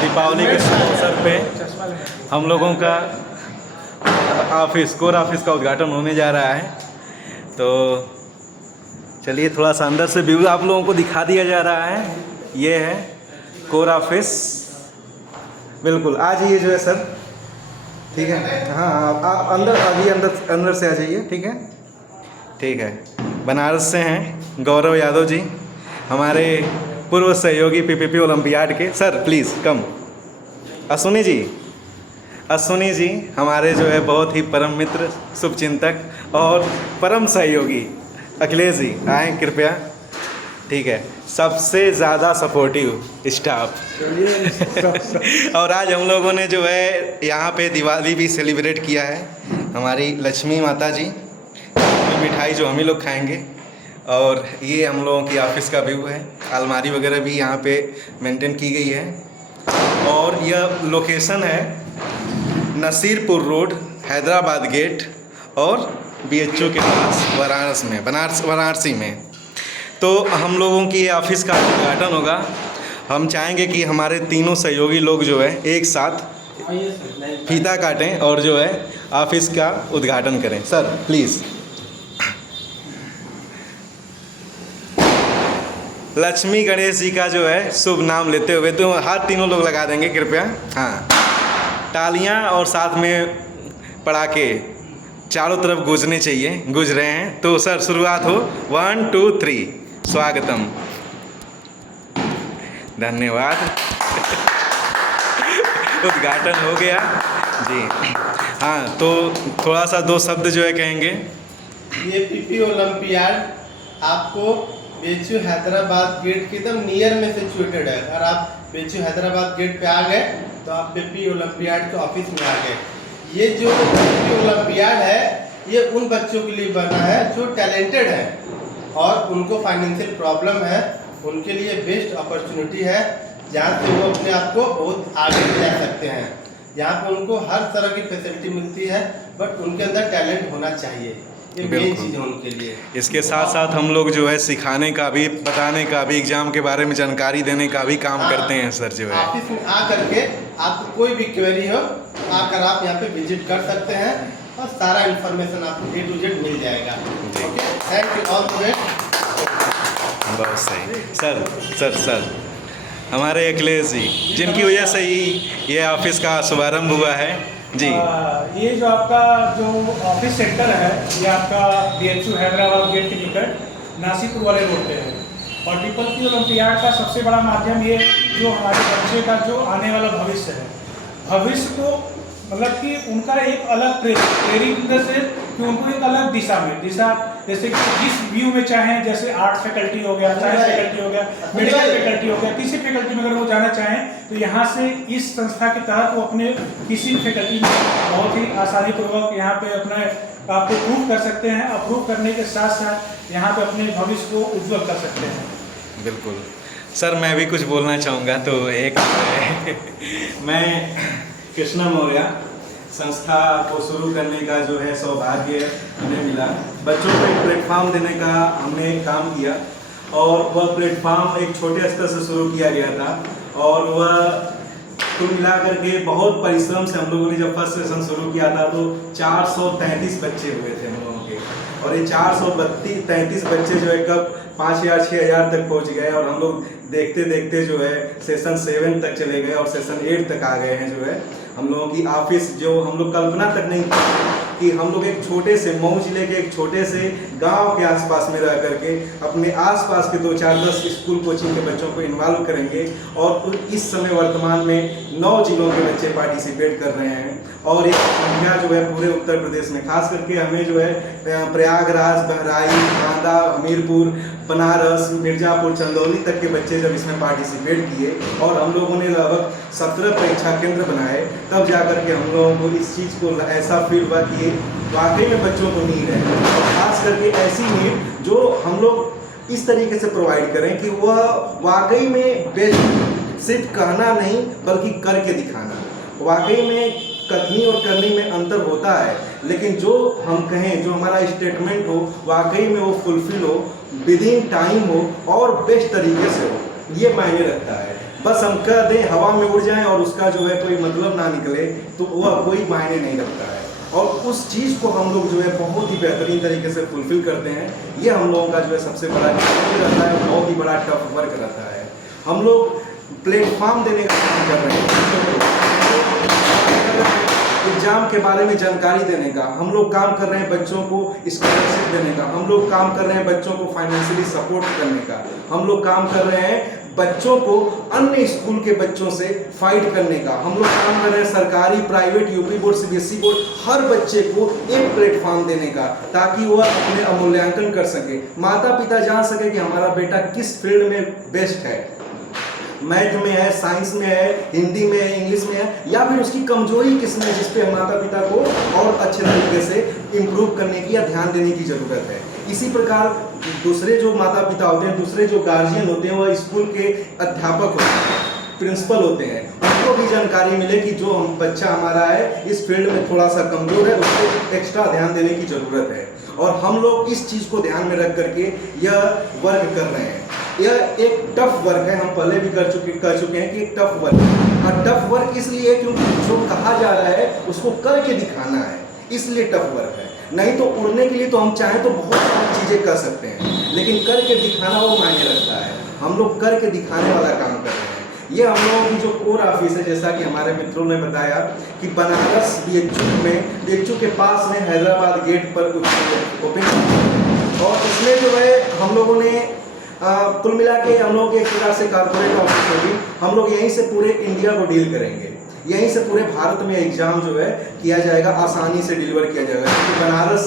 दीपावली के शुभ अवसर पे हम लोगों का कोर ऑफिस का उद्घाटन होने जा रहा है। तो चलिए थोड़ा सा अंदर से व्यू आप लोगों को दिखा दिया जा रहा है। ये है कोर ऑफिस, बिल्कुल आ जाइए जो है सर, ठीक है। हाँ आप अंदर अभी अंदर से आ जाइए, ठीक है ठीक है। बनारस से हैं गौरव यादव जी, हमारे पूर्व सहयोगी पीपीपी ओलंपियाड के। Sir please come. Ashwini ji हमारे जो है बहुत ही परम मित्र, शुभचिंतक और परम सहयोगी। अखिलेश जी आएँ कृपया, ठीक है। सबसे ज़्यादा सपोर्टिव स्टाफ और आज हम लोगों ने जो है यहाँ पे दिवाली भी सेलिब्रेट किया है। हमारी लक्ष्मी माता जी, मिठाई जो हम ही लोग खाएंगे। और ये हम लोगों की ऑफिस का व्यू है, अलमारी वगैरह भी यहाँ पे मेंटेन की गई है। और यह लोकेशन है नसीरपुर रोड, हैदराबाद गेट और BHU के पास वाराणसी में। तो हम लोगों की ऑफिस का उद्घाटन होगा। हम चाहेंगे कि हमारे तीनों सहयोगी लोग जो है एक साथ फीता काटें और जो है ऑफिस का उद्घाटन करें। Sir please. लक्ष्मी गणेश जी का जो है शुभ नाम लेते हुए तो हाथ तीनों लोग लगा देंगे कृपया। हाँ, तालियां और साथ में पड़ाके चारों तरफ गूंजने चाहिए, गूंज रहे हैं। तो सर शुरुआत हो, 1 2 3, स्वागतम, धन्यवाद। उद्घाटन हो गया जी। हाँ तो थोड़ा सा 2 शब्द जो है कहेंगे। ये पीपी ओलंपियाड आपको BHU हैदराबाद गेट के एकदम नियर में सिचुएटेड है। अगर आप BHU हैदराबाद गेट पे आ गए तो आप पीपी ओलंपियाड के ऑफिस में आ गए। ये जो पीपी ओलंपियाड है ये उन बच्चों के लिए बना है जो टैलेंटेड है और उनको फाइनेंशियल प्रॉब्लम है, उनके लिए बेस्ट अपॉर्चुनिटी है जहाँ से वो अपने आप को बहुत आगे ले जा सकते हैं। यहाँ पे उनको हर तरह की फैसिलिटी मिलती है, बट उनके अंदर टैलेंट होना चाहिए, ये मेन चीज़ है उनके लिए। इसके साथ साथ हम लोग जो है सिखाने का भी, बताने का भी, एग्जाम के बारे में जानकारी देने का भी काम करते हैं सर जो है। ऑफिस में आ करके आपको कोई भी क्वेरी हो आकर आप यहाँ पे विजिट कर सकते हैं और सारा इन्फॉर्मेशन आपको A to Z मिल जाएगा। Okay, thank you, all the best. बहुत सही सर हमारे अखिलेश जी, जिनकी वजह से ही ये ऑफिस का शुभारंभ हुआ है जी। ये जो आपका जो ऑफिस सेंटर है ये आपका BHU हैदराबाद गेट के निकट नासीपुर वाले रोड पे है। और पीपल ओलंपियाड का सबसे बड़ा माध्यम ये जो हमारे बच्चे का जो आने वाला भविष्य है, भविष्य को मतलब कि उनका एक अलग प्रेरित से कि उनको एक अलग दिशा जैसे कि जिस व्यू में चाहें, जैसे आर्ट फैकल्टी हो गया, साइंस फैकल्टी हो गया, मेडिकल फैकल्टी हो गया, किसी फैकल्टी में अगर वो जाना चाहें तो यहाँ से इस संस्था के तहत वो अपने किसी फैकल्टी में बहुत ही आसानी पूर्वक यहाँ पे अपने आपको प्रूव कर सकते हैं। अप्रूव करने के साथ साथ यहाँ पे अपने भविष्य को उज्ज्वल कर सकते हैं। बिल्कुल सर, मैं भी कुछ बोलना चाहूँगा। तो एक मैं कृष्णा मौर्य संस्था को शुरू करने का जो है सौभाग्य हमें मिला। बच्चों को एक प्लेटफॉर्म देने का हमने काम किया और वह प्लेटफॉर्म एक छोटे स्तर से शुरू किया गया था और वह कुल मिला करके बहुत परिश्रम से हम लोगों ने जब फर्स्ट सेशन शुरू किया था तो 433 बच्चे हुए थे हम लोगों के। और ये 433 बच्चे जो है कब 5000 6000 तक पहुंच गए और हम लोग देखते देखते जो है सेशन 7 तक चले गए और सेशन 8 तक आ गए हैं। जो है हम लोगों की ऑफिस जो हम लोग कल्पना तक नहीं की कि हम लोग एक छोटे से मऊ जिले के एक छोटे से गांव के आसपास में रह करके अपने आसपास के 2-4-10 स्कूल कोचिंग के बच्चों को इन्वॉल्व करेंगे। और इस समय वर्तमान में 9 जिलों के बच्चे पार्टिसिपेट कर रहे हैं और एक संख्या जो है पूरे उत्तर प्रदेश में, खास करके हमें जो है प्रयागराज, बहराइच, बांदा, हमीरपुर, बनारस, मिर्जापुर, चंदौली तक के बच्चे जब इसमें पार्टिसिपेट किए और हम लोगों ने लगभग 17 परीक्षा केंद्र बनाए, तब जाकर के हम लोगों को इस चीज़ को ऐसा फील हुआ कि वाकई में बच्चों को नीड है और खास करके ऐसी नीड जो हम लोग इस तरीके से प्रोवाइड करें कि वह वाकई में बेस्ट सिर्फ कहना नहीं बल्कि करके दिखाना। वाकई में कथनी और करनी में अंतर होता है, लेकिन जो हम कहें, जो हमारा स्टेटमेंट हो वाकई में वो फुलफिल हो, विद इन टाइम हो और बेस्ट तरीके से हो, ये मायने रखता है। बस हम कह दें हवा में उड़ जाएं और उसका जो है कोई मतलब ना निकले, तो वह कोई मायने नहीं रखता है। और उस चीज़ को हम लोग जो है बहुत ही बेहतरीन तरीके से फुलफिल करते हैं। ये हम लोगों का जो है सबसे बड़ा चैलेंज रहता है, बहुत ही बड़ा टफ वर्क रहता है। हम लोग प्लेटफॉर्म देने का काम कर रहे हैं, एग्जाम के बारे में जानकारी देने का, हम लोग काम कर रहे हैं बच्चों को स्कॉलरशिप देने का, हम लोग काम कर रहे हैं बच्चों को फाइनेंशियली सपोर्ट करने का, हम लोग काम कर रहे हैं बच्चों को अन्य स्कूल के बच्चों से फाइट करने का, हम लोग काम कर रहे हैं सरकारी, private, UP board, CBSE board, हर बच्चे को एक प्लेटफॉर्म देने का, ताकि वह अपने अवमूल्यांकन कर सके, माता पिता जान सके कि हमारा बेटा किस फील्ड में बेस्ट है, मैथ में है, साइंस में है, हिंदी में है, इंग्लिश में है, या फिर उसकी कमजोरी किस में है, जिस पे माता पिता को और अच्छे तरीके से इम्प्रूव करने की या ध्यान देने की जरूरत है। इसी प्रकार दूसरे जो माता पिता होते हैं, दूसरे जो गार्जियन होते हैं, वह स्कूल के अध्यापक होते हैं, प्रिंसिपल होते हैं, उनको भी जानकारी मिले कि जो हम बच्चा हमारा है इस फील्ड में थोड़ा सा कमजोर है, उसको एक्स्ट्रा ध्यान देने की जरूरत है। और हम लोग इस चीज़ को ध्यान में रख करके यह वर्क कर रहे हैं। यह एक टफ वर्क है, हम पहले भी कर चुके हैं कि एक टफ वर्क है। और टफ वर्क इसलिए क्योंकि जो कहा जा रहा है उसको करके दिखाना है, इसलिए टफ वर्क है। नहीं तो उड़ने के लिए तो हम चाहें तो बहुत सारी चीज़ें कर सकते हैं, लेकिन करके दिखाना वो मायने रखता है। हम लोग करके दिखाने वाला काम कर रहे हैं। ये हम लोगों की जो कोर ऑफिस है, जैसा कि हमारे मित्रों ने बताया कि बनारस बीएचयू के पास में हैदराबाद गेट पर ओपन, और इसमें जो है हम लोगों ने कुल मिला के हम लोग एक प्रकार से कारपोरेट ऑफिस होगी। हम लोग यहीं से पूरे इंडिया को डील करेंगे, यहीं से पूरे भारत में एग्जाम जो है किया जाएगा, आसानी से डिलीवर किया जाएगा। क्योंकि बनारस,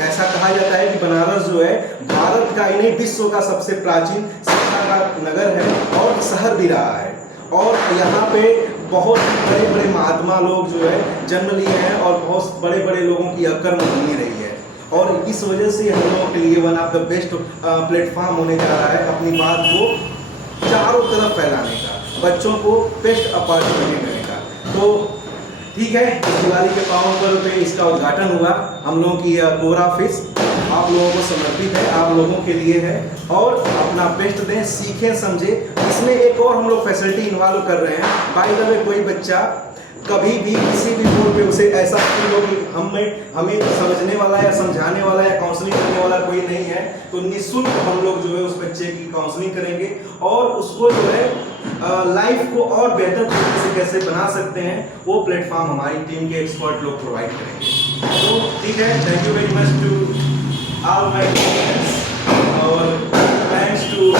ऐसा कहा जाता है कि बनारस जो है भारत का ही नहीं विश्व का सबसे प्राचीन शिक्षा का नगर है और शहर भी रहा है। और यहाँ पे बहुत बड़े बड़े महात्मा लोग जो है जन्म लिए हैं और बहुत बड़े बड़े लोगों की कर्मभूमि रही है। और इस वजह से हम लोगों के लिए one of the best platform होने जा रहा है अपनी बात को चारों तरफ फैलाने का, बच्चों को बेस्ट अपॉर्चुनिटी देने का। तो ठीक है, इस दिवाली के पावन पर्व पे इसका उद्घाटन हुआ। हम लोगों की कोर ऑफिस आप लोगों को समर्पित है, आप लोगों के लिए है, और अपना बेस्ट दें, सीखें, समझे। इसमें एक और हम लोग फैसिलिटी इन्वॉल्व कर रहे हैं। बाय द वे, कोई बच्चा कभी भी किसी भी मोड पे उसे ऐसा फील हो कि हमें समझने वाला या समझाने वाला या काउंसलिंग करने वाला कोई नहीं है, तो निःशुल्क हम लोग जो है उस बच्चे की काउंसलिंग करेंगे और उसको जो है लाइफ को और बेहतर तरीके से कैसे बना सकते हैं वो प्लेटफॉर्म हमारी टीम के एक्सपर्ट लोग प्रोवाइड करेंगे। तो ठीक है, thank you very much to all my students और थैंक्स टू